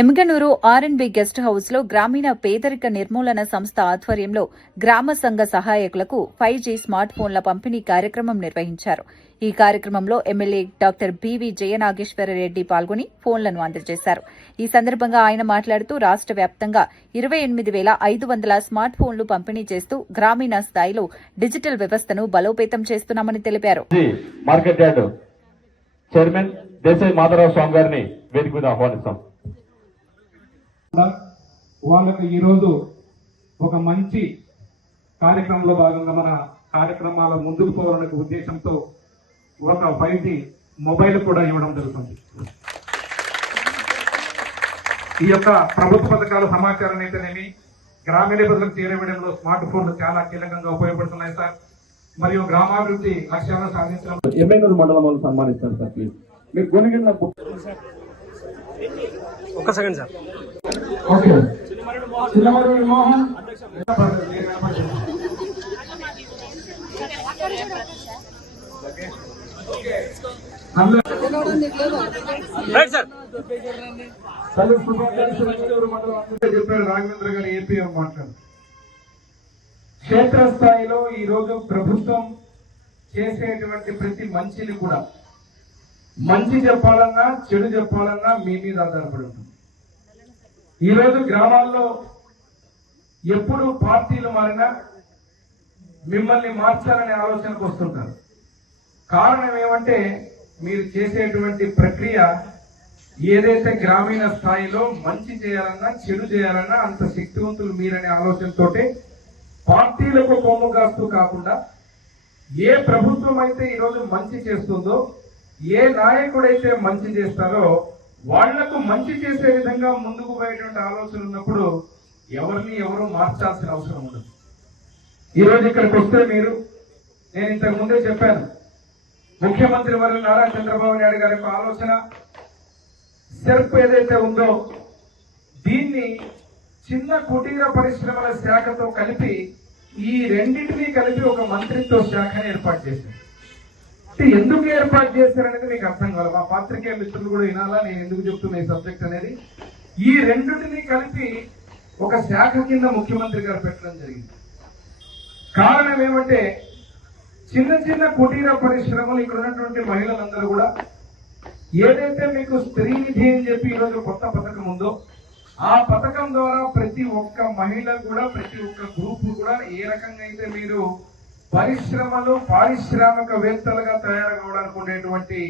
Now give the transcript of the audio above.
ఎమ్గనూరు ఆర్ఎండ్బి guest house లో గ్రామీణ పేదరిక నిర్మూలన సంస్థ ఆధ్వర్యంలో గ్రామ సంఘ సహాయకులకు 5G స్మార్ట్ ఫోన్ల పంపిణీ కార్యక్రమం నిర్వహించారు. ఈ కార్యక్రమంలో ఎమ్మెల్యే డాక్టర్ బివి జయనాగేశ్వరరెడ్డి పాల్గొని ఫోన్లను అందజేశారు. ఈ సందర్భంగా ఆయన మాట్లాడుతూ రాష్ట్ర వ్యాప్తంగా 28,500 స్మార్ట్ ఫోన్లు పంపిణీ చేస్తూ గ్రామీణ స్థాయిలో డిజిటల్ వ్యవస్థను బలోపేతం చేస్తున్నామని తెలిపారు. వాళ్ళకి ఈరోజు ఒక మంచి కార్యక్రమంలో భాగంగా మన కార్యక్రమాల ముందుకు పోవాలనే ఉద్దేశంతో ఒక 5G మొబైల్ కూడా ఇవ్వడం జరుగుతుంది. ఈ యొక్క ప్రభుత్వ పథకాల సమాచారం అయితేనేమి గ్రామీణ ప్రజలకు చేరవేయడంలో స్మార్ట్ ఫోన్లు చాలా కీలకంగా ఉపయోగపడుతున్నాయి సార్. మరియు గ్రామాభివృద్ధి లక్ష్యాలను సాధించడం ఎమ్మెల్యేలు మండలంలో సన్మానిస్తారు సార్. ప్లీజ్ మీరు కొనిగిన ఒక్క సెకండ్ సార్. ఓకే చిన్నమరుడు మోహన్ చెప్పారు రాఘవేంద్ర గారు ఏపీ మాట్లాడు. క్షేత్రస్థాయిలో ఈ రోజు ప్రభుత్వం చేసేటువంటి ప్రతి మంచిని కూడా మంచి చెప్పాలన్నా చెడు చెప్పాలన్నా మీ మీద ఆధారపడి ఉంటుంది. ఈరోజు గ్రామాల్లో ఎప్పుడు పార్టీలు మారినా మిమ్మల్ని మార్చాలనే ఆలోచనకు వస్తుంటారు. కారణం ఏమంటే మీరు చేసేటువంటి ప్రక్రియ ఏదైతే గ్రామీణ స్థాయిలో మంచి చేయాలన్నా చెడు చేయాలన్నా అంత శక్తివంతులు మీరనే ఆలోచనతోటే పార్టీలకు కొమ్ము కాస్తూ కాకుండా ఏ ప్రభుత్వం అయితే ఈరోజు మంచి చేస్తుందో ఏ నాయకుడైతే మంచి చేస్తారో వాళ్లకు మంచి చేసే విధంగా ముందుకు పోయేటువంటి ఆలోచన ఉన్నప్పుడు ఎవరిని ఎవరు మార్చాల్సిన అవసరం ఉండదు. ఈరోజు ఇక్కడికి వస్తే నేను ఇంతకు ముందే చెప్పాను, ముఖ్యమంత్రి వర్యులు నారా చంద్రబాబు నాయుడు గారి యొక్క ఆలోచన సెర్ప్ ఏదైతే ఉందో దీన్ని చిన్న కుటీర పరిశ్రమల శాఖతో కలిపి ఈ రెండింటినీ కలిపి ఒక మంత్రిత్వ శాఖని ఏర్పాటు చేశారు. ఎందుకు ఏర్పాటు చేశారనేది మీకు అర్థం కాదు. మా పాత్రికేయ మిత్రులు కూడా వినాలా నేను ఎందుకు చెప్తున్నా ఈ సబ్జెక్ట్ అనేది. ఈ రెండింటినీ కలిపి ఒక శాఖ కింద ముఖ్యమంత్రి గారు పెట్టడం జరిగింది. కారణం ఏమంటే చిన్న చిన్న కుటీర పరిశ్రమలు ఇక్కడ ఉన్నటువంటి మహిళలందరూ కూడా ఏదైతే మీకు స్త్రీ నిధి అని చెప్పి ఈరోజు కొత్త పథకం ఉందో ఆ పథకం ద్వారా ప్రతి ఒక్క మహిళ కూడా ప్రతి ఒక్క గ్రూప్ కూడా ఏ రకంగా అయితే మీరు పరిశ్రమలు పారిశ్రామికవేత్తలుగా తయారు కావడానికి ఉండేటువంటి